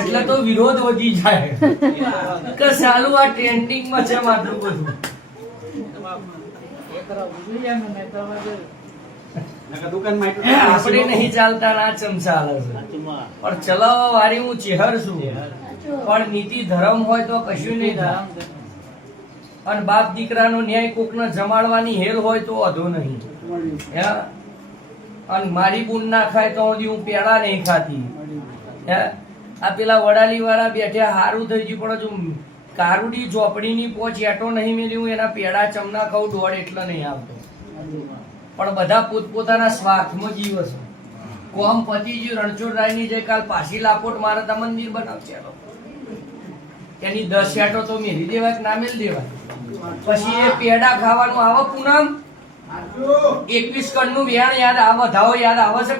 એટલે તો વિરોધ વધી જાય કે ચાલુ આ ટ્રેન્ડિંગ માં છે મારું બધું. આપણે નહીં ચાલતા ના ચમચાલ પણ ચલાવવા વાળી હું ચેહર છું, પણ નીતિ ધર્મ હોય તો કશું નહીં થાય. અને બાપ દીકરાનો ન્યાય કોકને જમાડવાની હેર હોય તો વધુ નહીં. અને મારી બૂન ના ખાય તો હું પેડા નહીં ખાતી. આ પેલા વડાલી વાળા બેઠા હારું થઈ ગયું, પણ હજુ કારુડી ચોપડી ની પોચ એટો નહીં મેલ્યું, એના પેડા ચમના ખાવ દોડ એટલે નહીં આવતો. પણ બધા પોતપોતાના સ્વાર્થમાં જીવે છે. કોમ પતી ગયું, રણછોડરાય ની જે કાલ પાછી લાપોટ મારતા મંદિર બનાવશે એની 10 એટો તો મેલી દેવાય ના મેલ દેવાય. પછી એ પેડા ખાવાનું આવે પૂનમ 21 કણ નું વેણ યાદ આવે, ધાવો યાદ આવે છે.